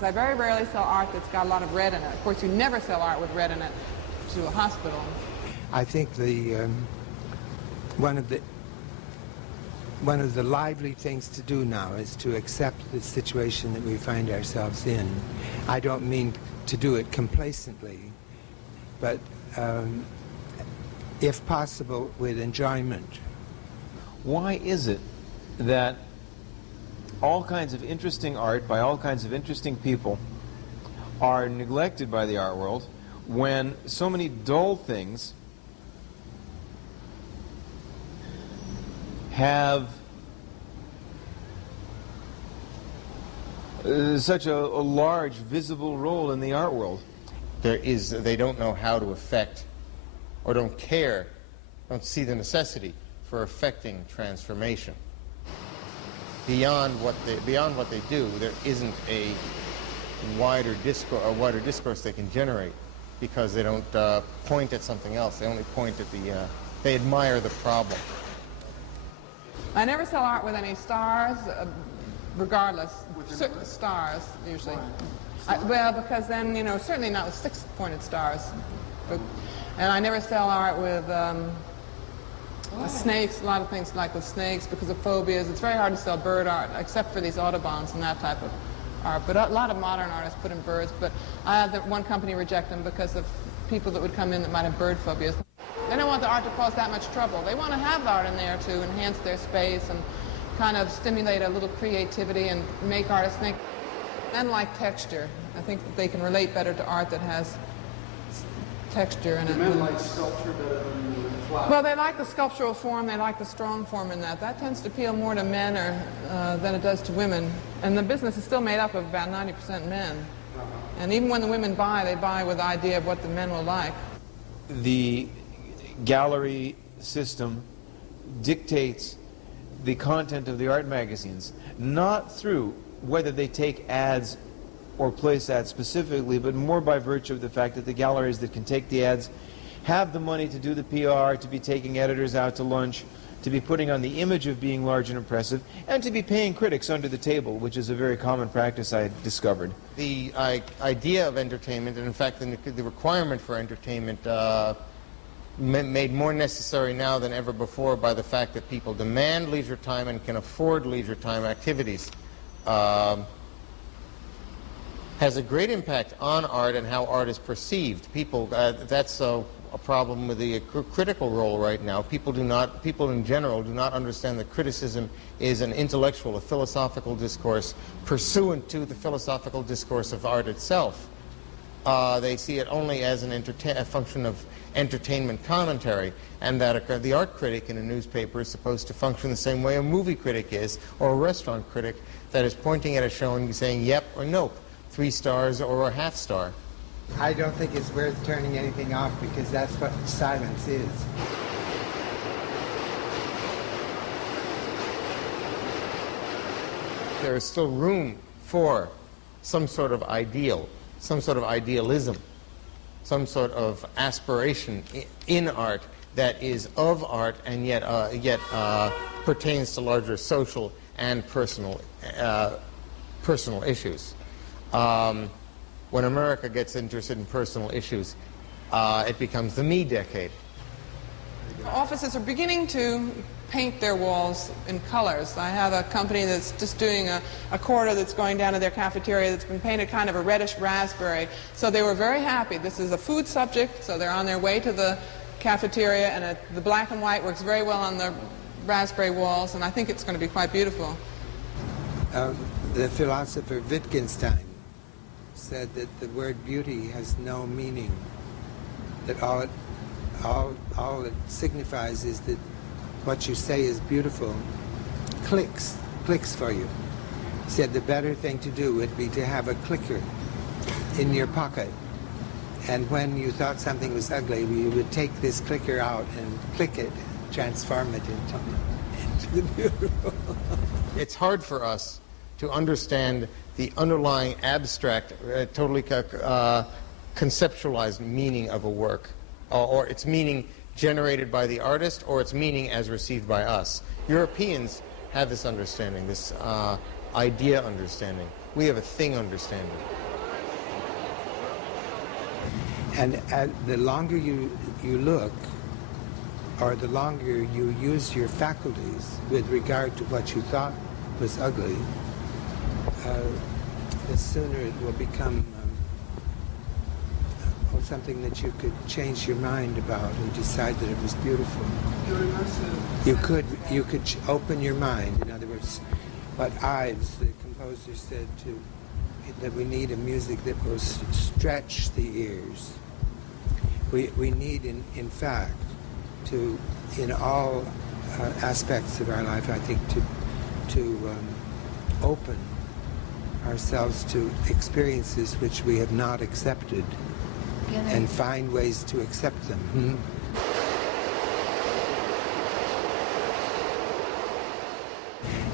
because I very rarely sell art that's got a lot of red in it. Of course, you never sell art with red in it to a hospital. I think one of the lively things to do now is to accept the situation that we find ourselves in. I don't mean to do it complacently, but if possible, with enjoyment. Why is it that all kinds of interesting art by all kinds of interesting people are neglected by the art world when so many dull things have such a large visible role in the art world? They don't know how to affect, or don't care, don't see the necessity for affecting transformation. Beyond what they do, there isn't a wider discourse they can generate, because they don't point at something else. They only point at they admire the problem. I never sell art with any stars, regardless. Stars, usually. Well, because then, you know, certainly not with six-pointed stars. And I never sell art with snakes, a lot of things like with snakes, because of phobias. It's very hard to sell bird art, except for these Audubons and that type of art. But a lot of modern artists put in birds, but I had one company reject them because of people that would come in that might have bird phobias. They don't want the art to cause that much trouble. They want to have the art in there to enhance their space and kind of stimulate a little creativity and make artists think. Men like texture. I think that they can relate better to art that has texture in it. Do men like sculpture better than flat? Well, they like the sculptural form, they like the strong form in that. That tends to appeal more to men than it does to women. And the business is still made up of about 90% men. And even when the women buy, they buy with the idea of what the men will like. The gallery system dictates the content of the art magazines, not through whether they take ads or place ads specifically, but more by virtue of the fact that the galleries that can take the ads have the money to do the PR, to be taking editors out to lunch, to be putting on the image of being large and impressive, and to be paying critics under the table, which is a very common practice I discovered. The idea of entertainment, and in fact the requirement for entertainment, made more necessary now than ever before by the fact that people demand leisure time and can afford leisure time activities, has a great impact on art and how art is perceived. People, that's a problem with the critical role right now. People in general do not understand that criticism is an intellectual, a philosophical discourse pursuant to the philosophical discourse of art itself. They see it only as a function of entertainment commentary, and that the art critic in a newspaper is supposed to function the same way a movie critic is, or a restaurant critic that is pointing at a show and saying yep or nope, 3 stars or a half star. I don't think it's worth turning anything off, because that's what silence is. There is still room for some sort of ideal, some sort of idealism, some sort of aspiration in art that is of art and yet pertains to larger social and personal issues. When America gets interested in personal issues, it becomes the me decade. Offices are beginning to paint their walls in colors. I have a company that's just doing a corridor that's going down to their cafeteria that's been painted kind of a reddish raspberry. So they were very happy. This is a food subject, so they're on their way to the cafeteria, and the black and white works very well on the raspberry walls, and I think it's going to be quite beautiful. The philosopher Wittgenstein said that the word beauty has no meaning, that all it signifies is that what you say is beautiful clicks for you. He said the better thing to do would be to have a clicker in your pocket, and when you thought something was ugly, you would take this clicker out and click it, transform it into the beautiful. It's hard for us to understand the underlying abstract, totally conceptualized meaning of a work, or its meaning generated by the artist, or its meaning as received by us. Europeans have this understanding, this idea understanding. We have a thing understanding. And the longer you look, or the longer you use your faculties with regard to what you thought was ugly, the sooner it will become something that you could change your mind about and decide that it was beautiful. You could open your mind. In other words, what Ives, the composer, said that we need a music that will stretch the ears. We need, in fact, to, in all aspects of our life, I think, to open ourselves to experiences which we have not accepted and find ways to accept them.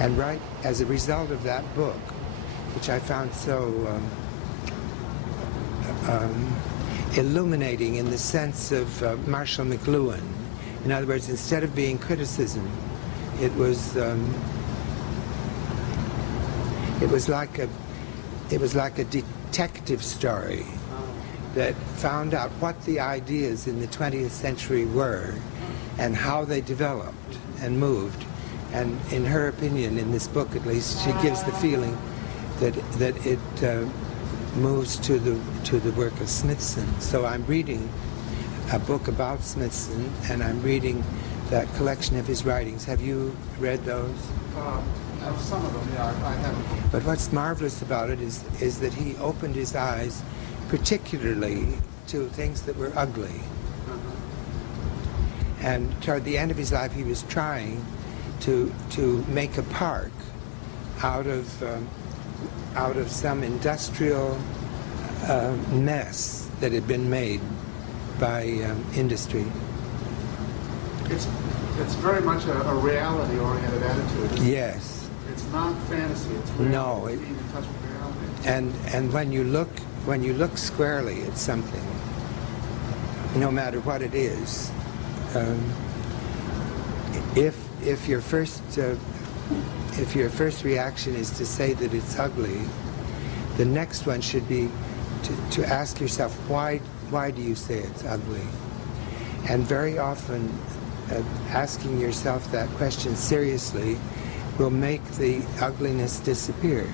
And right as a result of that book, which I found so illuminating in the sense of Marshall McLuhan. In other words, instead of being criticism, it was like a detective story that found out what the ideas in the 20th century were and how they developed and moved. And in her opinion, in this book at least, she gives the feeling that it moves to the work of Smithson. So I'm reading a book about Smithson, and I'm reading that collection of his writings. Have you read those? Some of them, yeah, I haven't. But what's marvelous about it is that he opened his eyes particularly to things that were ugly. And toward the end of his life, he was trying to make a park out of some industrial mess that had been made by industry. It's very much a reality-oriented attitude. Isn't it? Yes. It's not fantasy. It's reality. No. It's being in touch with reality. And when you look squarely at something, no matter what it is, if your first reaction is to say that it's ugly, the next one should be to ask yourself, why do you say it's ugly? And very often asking yourself that question seriously will make the ugliness disappear.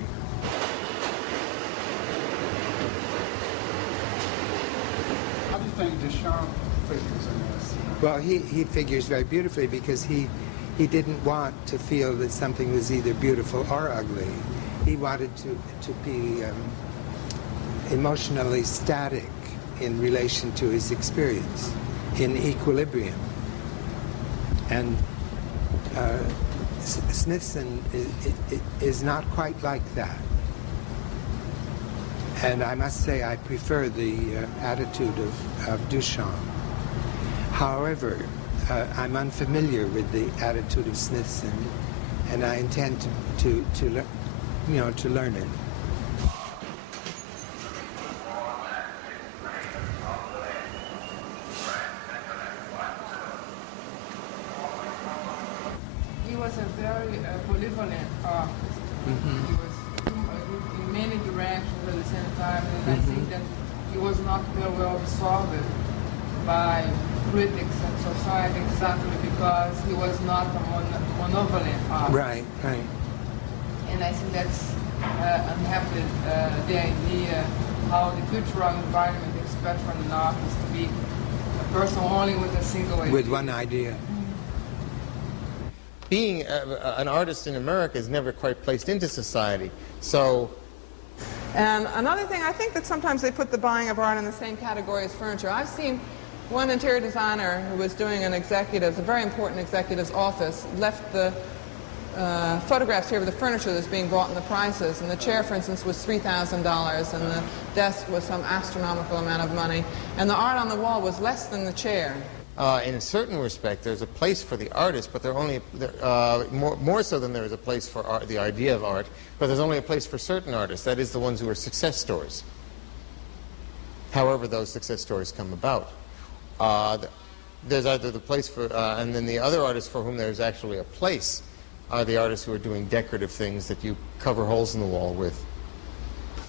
How do you think Duchamp figures in this? Well, he figures very beautifully because he didn't want to feel that something was either beautiful or ugly. He wanted to be emotionally static in relation to his experience, in equilibrium. And Smithson is not quite like that. And I must say I prefer the attitude of Duchamp. However, I'm unfamiliar with the attitude of Smithson, and I intend to learn it. He was a very polyvalent artist. He was in many directions at the same time, and I think that he was not very well received by critics and society exactly because he was not a monovalent artist. Right. And I think that's unhappily the idea how the cultural environment expects from an artist to be a person only with a single idea. With one idea. Being an artist in America is never quite placed into society. So, and another thing, I think that sometimes they put the buying of art in the same category as furniture. I've seen one interior designer who was doing a very important executive's office, left the photographs here of the furniture that's being bought and the prices. And the chair, for instance, was $3,000, and the desk was some astronomical amount of money. And the art on the wall was less than the chair. in a certain respect, there's a place for the artist, but more so than there is a place for art, the idea of art, but there's only a place for certain artists, that is the ones who are success stories. However those success stories come about. There's either the place for, and then the other artists for whom there's actually a place are the artists who are doing decorative things that you cover holes in the wall with.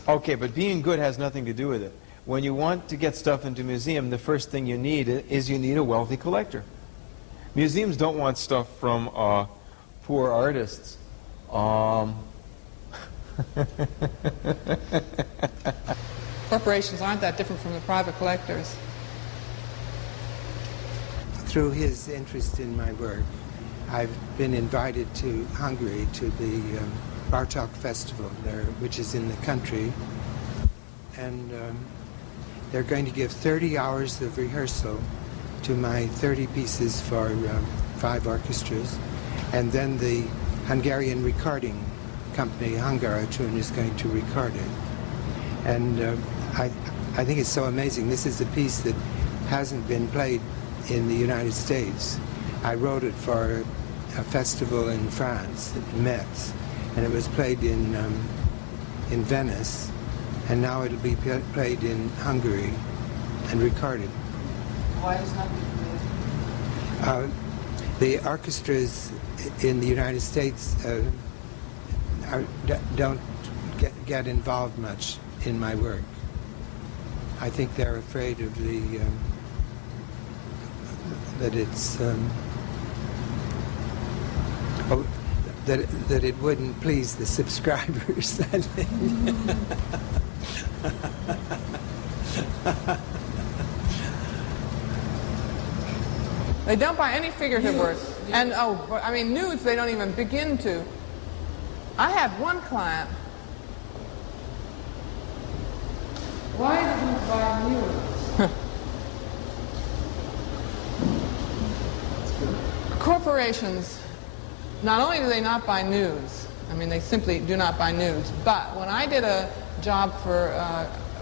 Okay, but being good has nothing to do with it. When you want to get stuff into a museum, the first thing you need is you need a wealthy collector. Museums don't want stuff from poor artists. Corporations aren't that different from the private collectors. Through his interest in my work, I've been invited to Hungary to the Bartók Festival there, which is in the country, and they're going to give 30 hours of rehearsal to my 30 pieces for 5 orchestras, and then the Hungarian recording company, Hungaratune, is going to record it. And I think it's so amazing. This is a piece that hasn't been played in the United States. I wrote it for a festival in France, at Metz, and it was played in Venice, and now it'll be played in Hungary and recorded. Why is not The orchestras in the United States don't get involved much in my work. I think they're afraid of the that it's that it wouldn't please the subscribers. I think. They don't buy any figurative works. And, I mean, nudes they don't even begin to. I had one client. Why did you buy nudes? Corporations, not only do they not buy nudes, I mean, they simply do not buy nudes, but when I did a job for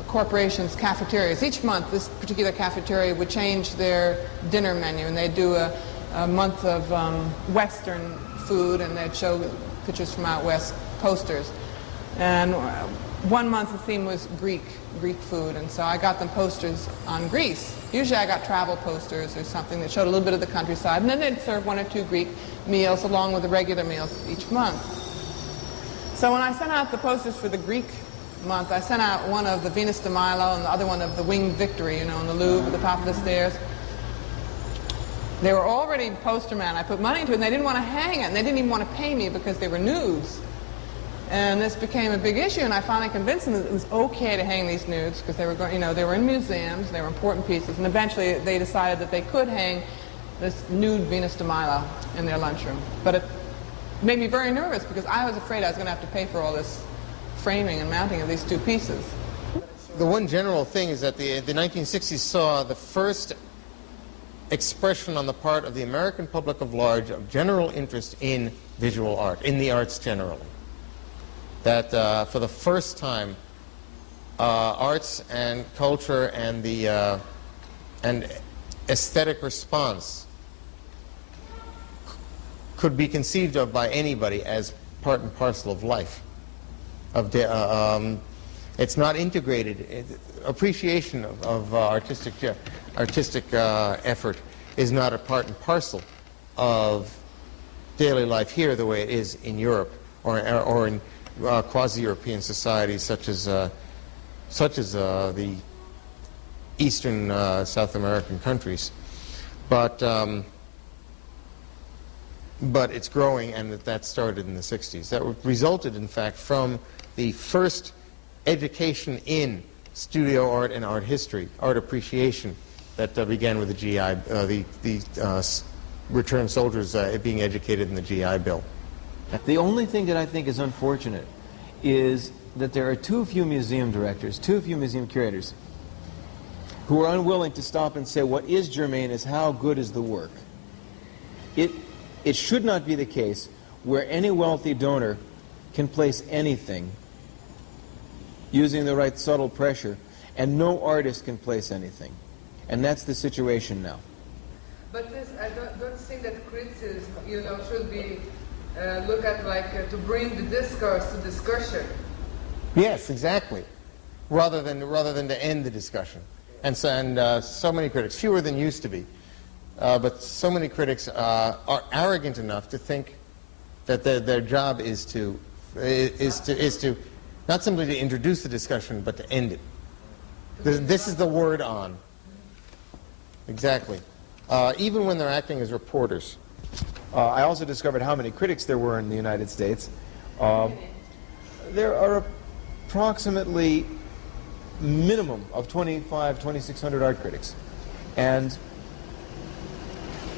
corporations' cafeterias, each month this particular cafeteria would change their dinner menu, and they'd do a month of Western food, and they'd show pictures from out West, posters. And one month the theme was Greek food, and so I got them posters on Greece. Usually I got travel posters or something that showed a little bit of the countryside, and then they'd serve 1 or 2 Greek meals along with the regular meals each month. So when I sent out the posters for the Greek month, I sent out one of the Venus de Milo and the other one of the Winged Victory, you know, in the Louvre at the top of the stairs. They were already poster man. I put money into it, and they didn't want to hang it, and they didn't even want to pay me because they were nudes. And this became a big issue, and I finally convinced them that it was okay to hang these nudes because they were going, you know, they were in museums, they were important pieces, and eventually they decided that they could hang this nude Venus de Milo in their lunchroom. But it made me very nervous because I was afraid I was going to have to pay for all this framing and mounting of these 2 pieces. The one general thing is that the 1960s saw the first expression on the part of the American public of large of general interest in visual art, in the arts generally. That for the first time, arts and culture and the and aesthetic response could be conceived of by anybody as part and parcel of life. It's not integrated. Appreciation of artistic effort is not a part and parcel of daily life here the way it is in Europe or in quasi-European societies such as the Eastern South American countries, but it's growing, and that started in the 60s. That resulted, in fact, from the first education in studio art and art history, art appreciation, that began with the GI, the returned soldiers being educated in the GI Bill. The only thing that I think is unfortunate is that there are too few museum directors, too few museum curators who are unwilling to stop and say what is germane is how good is the work. It should not be the case where any wealthy donor can place anything using the right subtle pressure, and no artist can place anything. And that's the situation now. But this, I don't think that criticism, you know, should be look at like to bring the discourse to discussion. Yes, exactly. Rather than to end the discussion. And so many critics, fewer than used to be, but so many critics are arrogant enough to think that their job is to Not simply to introduce the discussion, but to end it. This is the word on. Exactly. Even when they're acting as reporters. I also discovered how many critics there were in the United States. There are approximately minimum of 2,600 art critics. And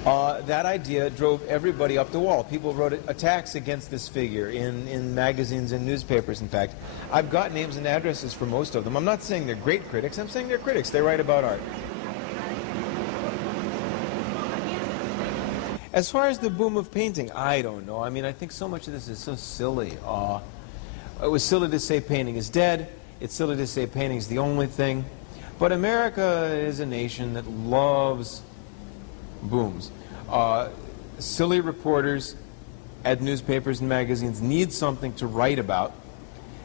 that idea drove everybody up the wall. People wrote attacks against this figure in magazines and newspapers, in fact. I've got names and addresses for most of them. I'm not saying they're great critics, I'm saying they're critics. They write about art. As far as the boom of painting, I don't know. I mean, I think so much of this is so silly. It was silly to say painting is dead. It's silly to say painting is the only thing. But America is a nation that loves booms. Silly reporters at newspapers and magazines need something to write about,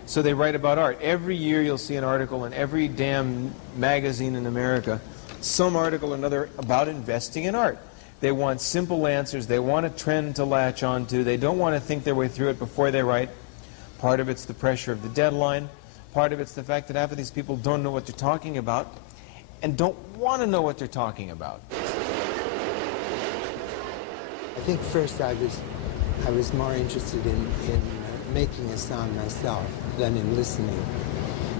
so they write about art. Every year you'll see an article in every damn magazine in America, some article or another about investing in art. They want simple answers. They want a trend to latch onto. They don't want to think their way through it before they write. Part of it's the pressure of the deadline. Part of it's the fact that half of these people don't know what they're talking about and don't want to know what they're talking about. I think first I was more interested in making a sound myself than in listening.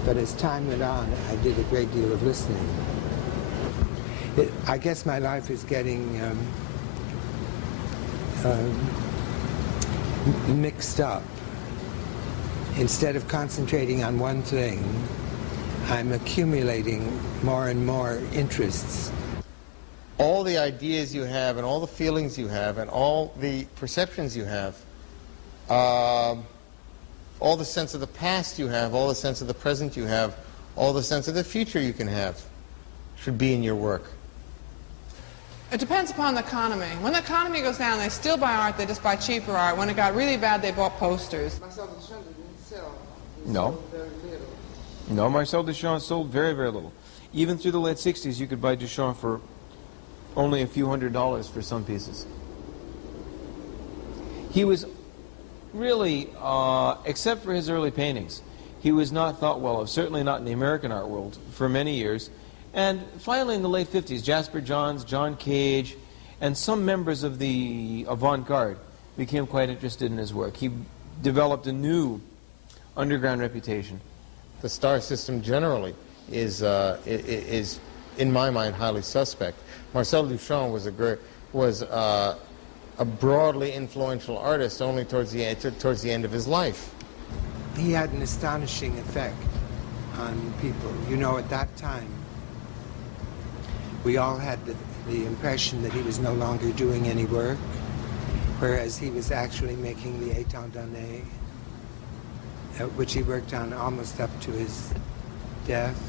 But as time went on, I did a great deal of listening. I guess my life is getting mixed up. Instead of concentrating on one thing, I'm accumulating more and more interests. All the ideas you have and all the feelings you have and all the perceptions you have, all the sense of the past you have, all the sense of the present you have, all the sense of the future you can have should be in your work. It depends upon the economy. When the economy goes down, they still buy art, they just buy cheaper art. When it got really bad, they bought posters. Marcel Duchamp didn't sell. He No. sold very little. No, Marcel Duchamp sold very, very little. Even through the late 60s, you could buy Duchamp for only a few $100s for some pieces. He was really, except for his early paintings, he was not thought well of, certainly not in the American art world, for many years. And finally, in the late 50s, Jasper Johns, John Cage, and some members of the avant-garde became quite interested in his work. He developed a new underground reputation. The star system generally is in my mind, highly suspect. Marcel Duchamp was a broadly influential artist only towards the end of his life. He had an astonishing effect on people. You know, at that time, we all had the impression that he was no longer doing any work, whereas he was actually making the Étant Donné, which he worked on almost up to his death.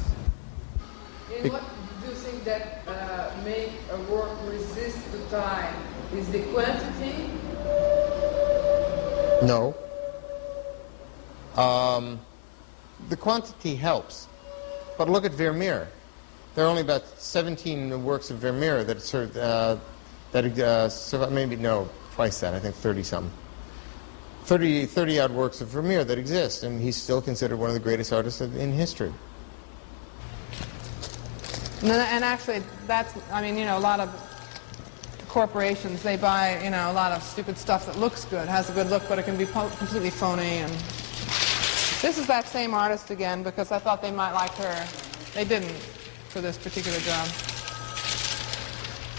And what do you think that make a work resist to time? Is the quantity? No. The quantity helps. But look at Vermeer. There are only about 17 works of Vermeer that maybe, no, twice that, I think 30-something. 30-odd works of Vermeer that exist, and he's still considered one of the greatest artists in history. And actually, that's, I mean, you know, a lot of corporations, they buy, you know, a lot of stupid stuff that looks good, has a good look, but it can be completely phony. And this is that same artist again, because I thought they might like her. They didn't for this particular job.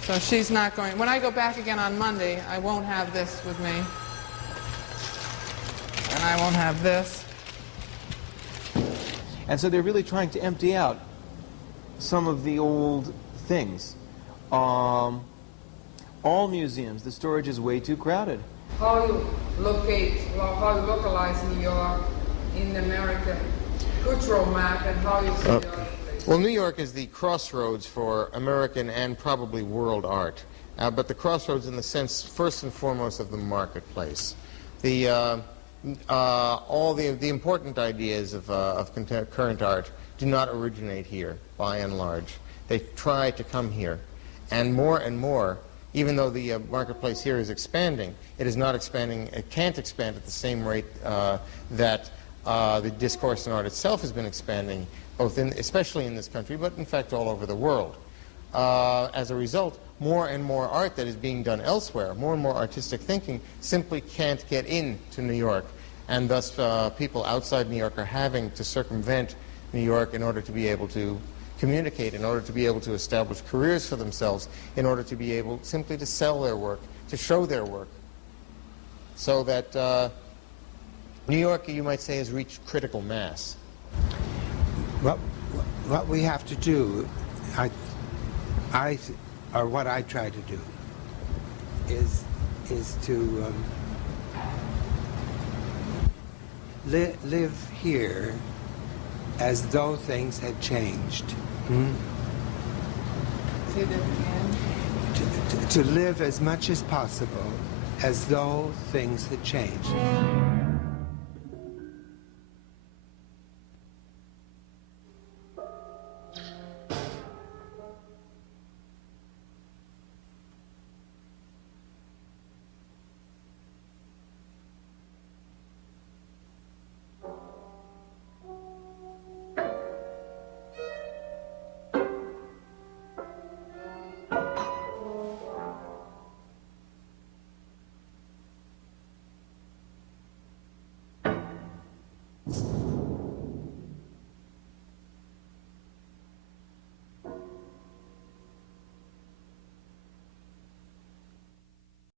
So she's not going, when I go back again on Monday, I won't have this with me. And I won't have this. And so they're really trying to empty out some of the old things. All museums, the storage is way too crowded. How you locate, how you localize New York in the American cultural map, and how you see the other places? Well, New York is the crossroads for American and probably world art, but the crossroads in the sense, first and foremost, of the marketplace. All the important ideas of current art do not originate here, by and large. They try to come here, and more, even though the marketplace here is expanding, it is not expanding, it can't expand at the same rate that The discourse in art itself has been expanding, especially in this country, but in fact all over the world. As a result, more and more art that is being done elsewhere, more and more artistic thinking, simply can't get into New York. And thus people outside New York are having to circumvent New York in order to be able to communicate, in order to be able to establish careers for themselves, in order to be able simply to sell their work, to show their work. So that New York, you might say, has reached critical mass. What we have to do, or what I try to do, is to live here as though things had changed. Say that again. To live as much as possible as though things had changed.